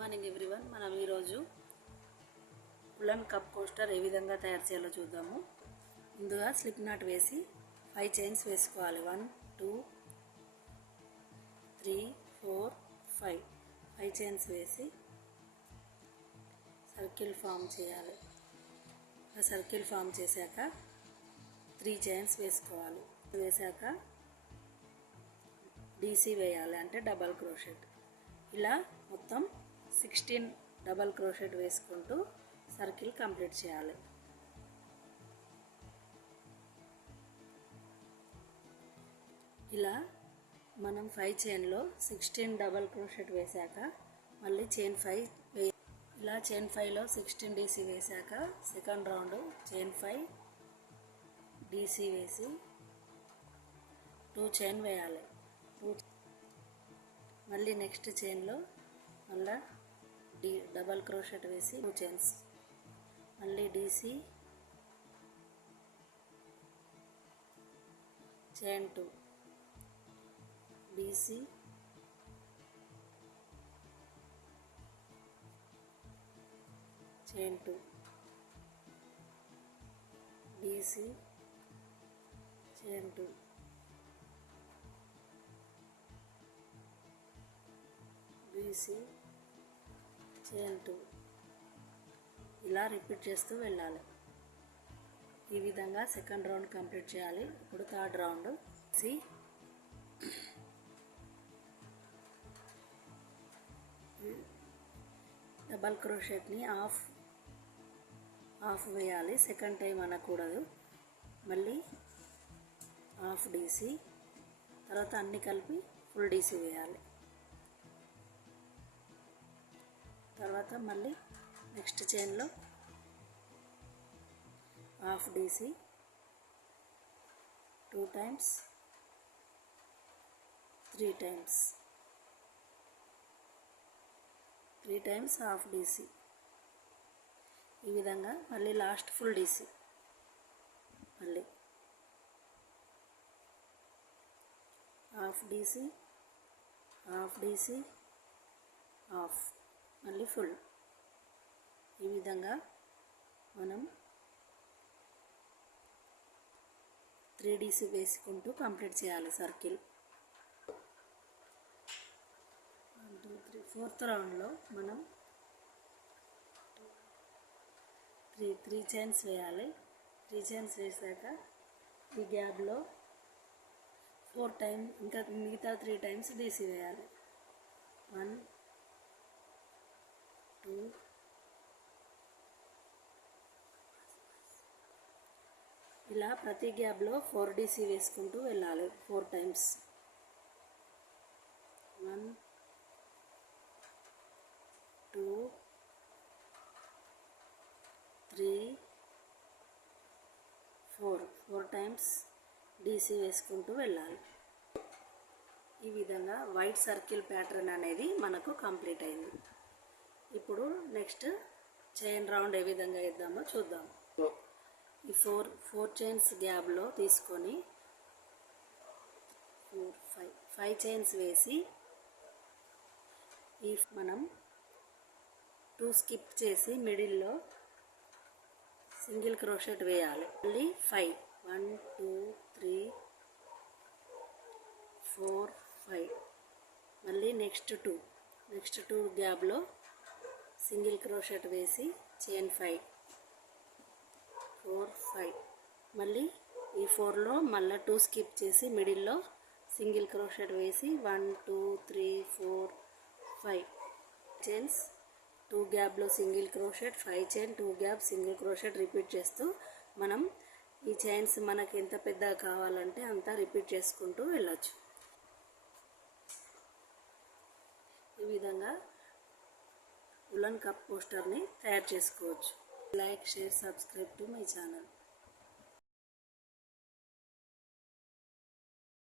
Morning everyone. మనం ఈరోజు woollen cup coaster ఏ విధంగా తయారు చేయాలో చూద్దాము. ముందుగా స్లిప్ నాట్ వేసి 5 చైన్స్ వేసుకోవాలి. 1 2 3 4 5 చైన్స్ వేసి సర్కిల్ ఫామ్ చేయాలి. ఆ సర్కిల్ ఫామ్ చేశాక 3 చైన్స్ వేసుకోవాలి. వేశాక డీసీ వేయాలి, అంటే డబల్ క్రోషెట్. ఇలా మొత్తం 16 డబల్ క్రోషెట్ వేసుకుంటూ సర్కిల్ కంప్లీట్ చేయాలి. ఇలా మనం 5 చైన్లో 16 డబల్ క్రోషెట్ వేశాక మళ్ళీ చైన్ 5 ఇలా చైన్ 5లో 16 డీసీ వేశాక సెకండ్ రౌండ్ చైన్ 5 డీసీ వేసి 2 చైన్ వేయాలి. మళ్ళీ నెక్స్ట్ చైన్లో మళ్ళీ డబల్ క్రోషెట్ వేసి 2 చైన్స్, మళ్ళీ DC chain 2 DC chain 2 DC chain 2 DC chain 2 ఇలా రిపీట్ చేస్తూ వెళ్ళాలి. ఈ విధంగా సెకండ్ రౌండ్ కంప్లీట్ చేయాలి. ఇప్పుడు థర్డ్ రౌండ్ డబల్ క్రోషెట్ని హాఫ్ వేయాలి. సెకండ్ టైం అనకూడదు. మళ్ళీ హాఫ్ డీసీ, తర్వాత అన్నీ కలిపి ఫుల్ డీసీ వేయాలి. తర్వాత మళ్ళీ నెక్స్ట్ చైన్లో half DC 2 times 3 times half DC. ఈ విధంగా మళ్ళీ లాస్ట్ ఫుల్ డీసీ, మళ్ళీ హాఫ్ డీసీ హాఫ్, మళ్ళీ ఫుల్. ఈ విధంగా మనం 3 డీసీ వేసుకుంటూ కంప్లీట్ చేయాలి సర్కిల్. 1 2 3 ఫోర్త్ రౌండ్లో మనం 3 చైన్స్ వేయాలి. 3 చైన్స్ వేసాక ఈ గ్యాప్లో 4 టైమ్స్, ఇంకా మిగతా 3 టైమ్స్ డీసీ వేయాలి. 1 2 ఇలా ప్రతి గ్యాప్లో 4 డీసీ వేసుకుంటూ వెళ్ళాలి 4 టైమ్స్. 1 2 3 4 టైమ్స్ డీసీ వేసుకుంటూ వెళ్ళాలి. ఈ విధంగా వైట్ సర్కిల్ ప్యాటర్న్ అనేది మనకు కంప్లీట్ అయింది. ఇప్పుడు నెక్స్ట్ చైన్ రౌండ్ ఏ విధంగా వేద్దామో చూద్దాం. ఈ 4 చైన్స్ గ్యాప్లో తీసుకొని 5 చైన్స్ వేసి ఈ మనం 2 స్కిప్ చేసి మిడిల్లో సింగిల్ క్రోషెట్ వేయాలి. మళ్ళీ 5 1 2 3 4 5, మళ్ళీ నెక్స్ట్ 2 గ్యాప్లో సింగిల్ క్రోషెట్ వేసి చైన్ 5 4 5, మళ్ళీ ఈ 4లో మళ్ళీ 2 స్కిప్ చేసి మిడిల్లో సింగిల్ క్రోషెట్ వేసి 1 2 3 4 5 చైన్స్, 2 గ్యాప్లో single crochet, 5 chain, 2 gap single crochet repeat చేస్తూ మనం ఈ చైన్స్ మనకి ఎంత పెద్దగా కావాలంటే అంత రిపీట్ చేసుకుంటూ వెళ్ళచ్చు. ఈ విధంగా ఉలన్ కప్ కోస్టర్ని తయారు చేసుకోవచ్చు. Like, share, subscribe to my channel.